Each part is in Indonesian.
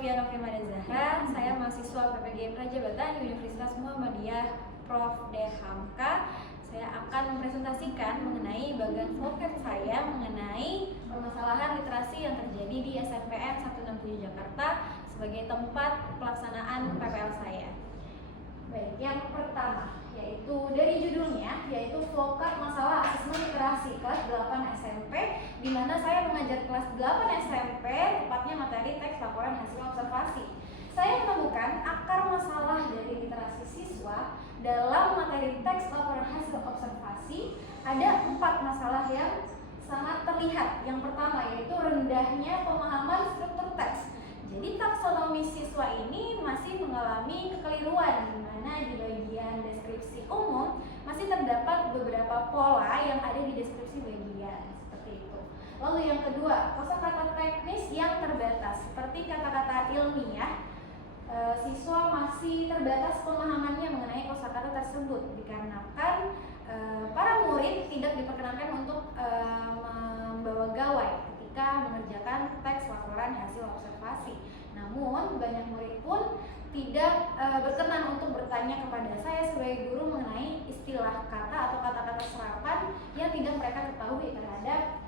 Olivia Novrimada Zahra, saya mahasiswa PPG Prajabatan Universitas Muhammadiyah Prof. D. Hamka. Saya akan mempresentasikan mengenai bagian vocab saya mengenai permasalahan literasi yang terjadi di SNPN 167 Jakarta sebagai tempat pelaksanaan PPL saya. Baik, yang pertama yaitu dari judulnya, yaitu vocab masalah asesmen literasi kelas 8 SMP, di mana saya mengajar kelas 8 SMP, tepatnya materi teks laporan hasil observasi. Saya menemukan akar masalah dari literasi siswa dalam materi teks laporan hasil observasi. Ada 4 masalah yang sangat terlihat. Yang pertama yaitu rendahnya pemahaman struktur teks. Jadi taksonomi siswa ini masih mengalami kekeliruan, di mana di bagian deskripsi umum masih terdapat beberapa pola yang ada di deskripsi bagian, seperti itu. Lalu yang kedua, kosakata teknis yang terbatas, seperti kata-kata ilmiah. Siswa masih terbatas pemahamannya mengenai kosakata tersebut dikarenakan para murid tidak diperkenankan untuk membawa gawai ketika mengerjakan teks laporan hasil observasi. Namun banyak murid pun tidak berkenan untuk bertanya kepada saya sebagai guru mengenai istilah kata atau kata-kata serapan yang tidak mereka ketahui terhadap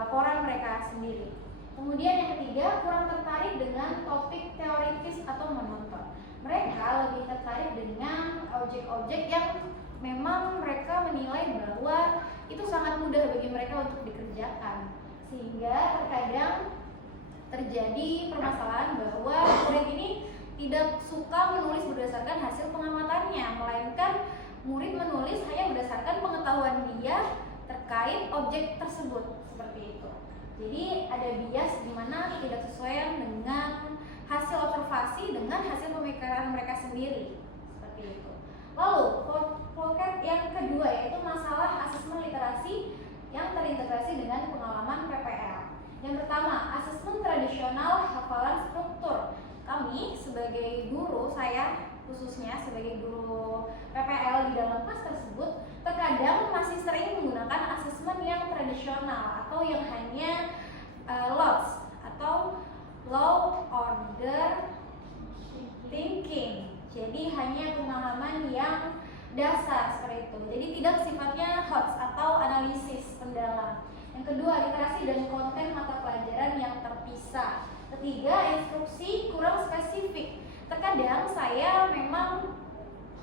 laporan mereka sendiri. Kemudian yang ketiga, kurang tertarik dengan topik teoritis atau monoton. Mereka lebih tertarik dengan objek-objek yang memang mereka menilai bahwa itu sangat mudah bagi mereka untuk dikerjakan. Sehingga terkadang terjadi permasalahan bahwa murid ini tidak suka menulis berdasarkan hasil pengamatannya, melainkan murid menulis hanya berdasarkan pengetahuan dia terkait objek tersebut, seperti itu. Jadi ada bias di mana tidak sesuai dengan hasil observasi dengan hasil pemikiran mereka sendiri, seperti itu. Lalu vocab yang kedua yaitu masalah asesmen literasi yang terintegrasi dengan pengalaman PPL. Yang pertama, asesmen tradisional hafalan struktur. Kami sebagai guru, saya khususnya sebagai guru PPL di dalam kelas tersebut, terkadang masih sering menggunakan asesmen yang tradisional atau yang hanya LOTS atau low order thinking. Jadi hanya pemahaman yang dasar seperti itu. Jadi tidak sifatnya HOTS atau analisis mendalam. Yang kedua, literasi dan konten mata pelajaran yang terpisah. Ketiga, instruksi kurang spesifik. Terkadang saya memang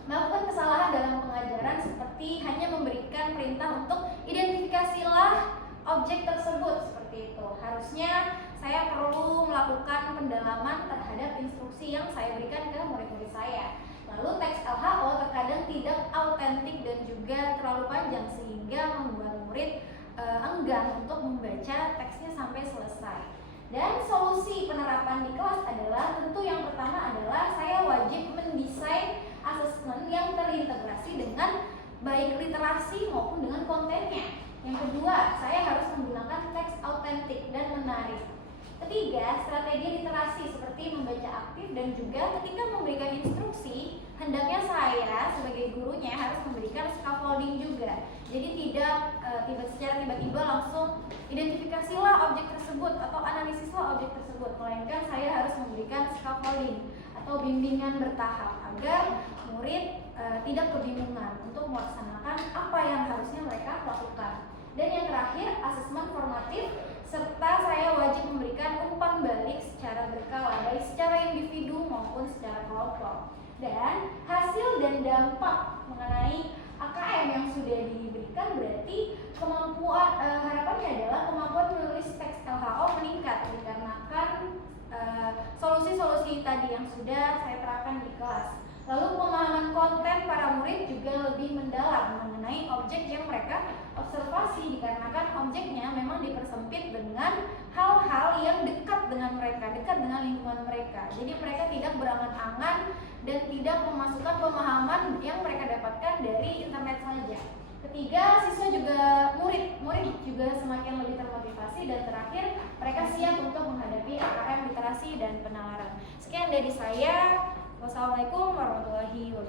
melakukan kesalahan dalam pengajaran seperti hanya memberikan perintah untuk identifikasilah objek tersebut, seperti itu. Harusnya saya perlu melakukan pendalaman terhadap instruksi yang saya berikan ke murid-murid saya. Lalu teks LHO terkadang tidak autentik dan juga terlalu panjang sehingga membuat murid enggan untuk membaca teksnya sampai selesai. Dan solusi penerapan di kelas adalah tentu yang pertama adalah saya wajib mendesain asesmen yang terintegrasi dengan baik literasi maupun dengan kontennya. Yang kedua, saya harus menggunakan teks autentik dan menarik. Ketiga, strategi literasi seperti membaca aktif dan juga ketika memberikan instruksi, hendaknya saya sebagai gurunya harus memberikan scaffolding juga. Jadi tidak secara tiba-tiba langsung identifikasilah objek tersebut atau analisislah objek tersebut, melainkan saya harus memberikan scaffolding atau bimbingan bertahap agar murid tidak kebingungan untuk melaksanakan apa yang harusnya mereka lakukan. Dan yang terakhir, asesmen formatif, serta saya wajib memberikan umpan balik secara berkala, baik secara individu maupun secara kelompok. Dan hasil dan dampak mengenai AKM yang sudah diberikan berarti kemampuan harapannya adalah kemampuan menulis teks LHO meningkat dikarenakan solusi-solusi tadi yang sudah saya terapkan di kelas. Lalu pemahaman konten para murid juga lebih mendalam mengenai objek yang mereka observasi dikarenakan objeknya memang dipersempit dengan hal-hal yang dekat dengan mereka, dekat dengan lingkungan mereka. Jadi mereka tidak berangan-angan dan tidak memasukkan pemahaman yang mereka dapatkan dari internet saja. Ketiga, siswa juga murid juga semakin lebih termotivasi, dan terakhir mereka siap untuk menghadapi AKM literasi dan penalaran. Sekian dari saya. Wassalamualaikum warahmatullahi wabarakatuh.